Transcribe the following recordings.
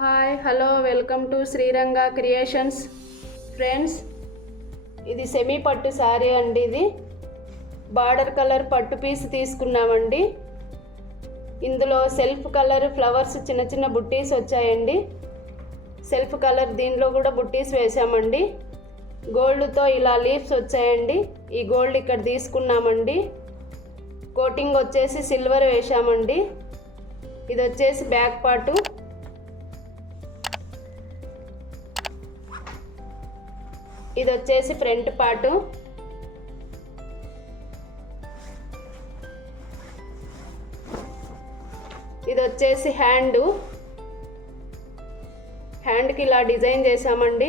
Hi hello welcome to Sriranga creations. Friends, ఇది సెమీ పట్టు శారీ అండి. ఇది బార్డర్ కలర్ పట్టు పీస్ తీసుకున్నామండి. ఇందులో సెల్ఫ్ కలర్ ఫ్లవర్స్ చిన్న చిన్న బుట్టీస్ వచ్చాయండి. సెల్ఫ్ కలర్ దీనిలో కూడా బుట్టీస్ వేసామండి. గోల్డ్తో ఇలా లీవ్స్ వచ్చాయండి. ఈ గోల్డ్ ఇక్కడ తీసుకున్నామండి. కోటింగ్ వచ్చేసి సిల్వర్ వేసామండి. ఇది వచ్చేసి బ్యాక్ పార్టు. ఇది వచ్చేసి ఫ్రంట్ పార్టు. ఇది వచ్చేసి హ్యాండ్కి ఇలా డిజైన్ చేసామండి.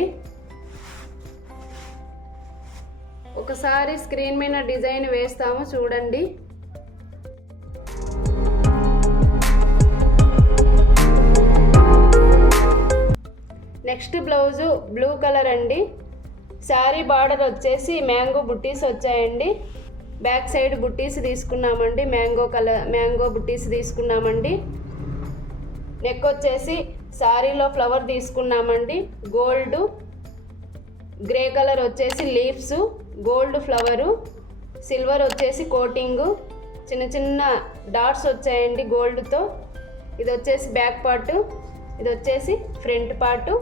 ఒకసారి స్క్రీన్ మీద డిజైన్ వేస్తాము చూడండి. నెక్స్ట్ బ్లౌజు బ్లూ కలర్ అండి. శారీ బార్డర్ వచ్చేసి మ్యాంగో బుట్టీస్ వచ్చాయండి. బ్యాక్ సైడ్ బుట్టీస్ తీసుకున్నామండి. మ్యాంగో బుట్టీస్ తీసుకున్నామండి. నెక్ వచ్చేసి శారీలో ఫ్లవర్ తీసుకున్నామండి. గోల్డ్ గ్రే కలర్ వచ్చేసి లీవ్స్, గోల్డ్ ఫ్లవరు, సిల్వర్ వచ్చేసి కోటింగు, చిన్న చిన్న డాట్స్ వచ్చాయండి గోల్డ్తో. ఇది వచ్చేసి బ్యాక్ పార్టు, ఇది వచ్చేసి ఫ్రంట్ పార్టు.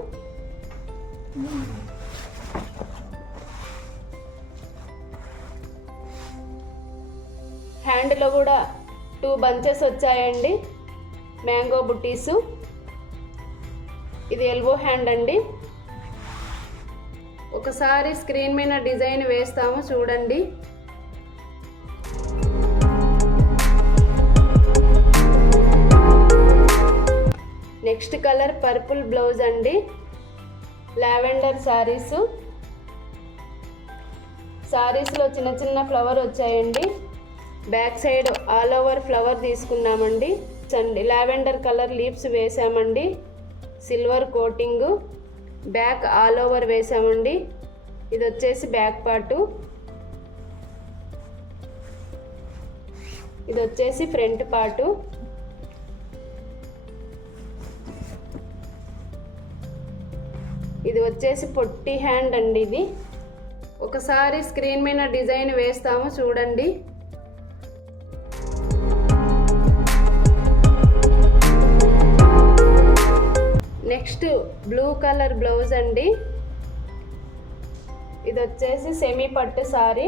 హ్యాండ్లో కూడా 2 బంచెస్ వచ్చాయండి మ్యాంగో బుట్టీసు. ఇది ఎల్బో హ్యాండ్ అండి. ఒకసారి స్క్రీన్ మీద డిజైన్ వేస్తాము చూడండి. నెక్స్ట్ కలర్ పర్పుల్ బ్లౌజ్ అండి. లావెండర్ శారీస్లో చిన్న చిన్న ఫ్లవర్ వచ్చాయండి. Back side all over flower తీసుకున్నామండి. లావెండర్ కలర్ లీవ్స్ వేసామండి. Silver coating, back all over వేసామండి. ఇది వచ్చేసి బ్యాక్ పార్టు. ఇది వచ్చేసి ఫ్రంట్ పార్టు. ఇది వచ్చేసి పొట్టి హ్యాండ్ అండి. ఇది ఒకసారి స్క్రీన్ మీద డిజైన్ వేస్తాము చూడండి. నెక్స్ట్ బ్లూ కలర్ బ్లౌజ్ అండి. ఇది వచ్చేసి సెమీ పట్టు శారీ,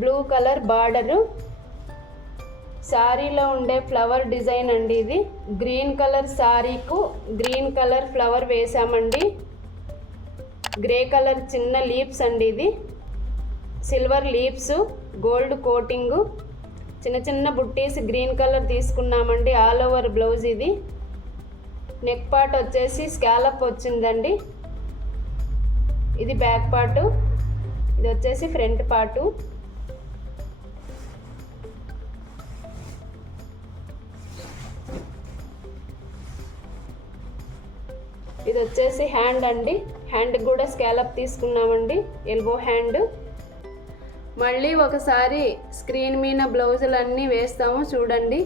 బ్లూ కలర్ బార్డరు. శారీలో ఉండే ఫ్లవర్ డిజైన్ అండి. ఇది గ్రీన్ కలర్ శారీకు గ్రీన్ కలర్ ఫ్లవర్ వేసామండి. గ్రే కలర్ చిన్న లీవ్స్ అండి. ఇది సిల్వర్ లీవ్స్, గోల్డ్ కోటింగు, చిన్న చిన్న బుట్టీస్ గ్రీన్ కలర్ తీసుకున్నామండి. All over blouse. ఇది నెక్ పార్ట్ వచ్చేసి స్కాలప్ వచ్చిందండి. ఇది బ్యాక్ పార్టు, ఇది వచ్చేసి ఫ్రంట్ పార్టు. ఇది వచ్చేసి హ్యాండ్ అండి. హ్యాండ్కి కూడా స్కాలప్ తీసుకున్నామండి, ఎల్బో హ్యాండ్. మళ్ళీ ఒకసారి స్క్రీన్ మీద బ్లౌజులన్నీ వేస్తాము చూడండి.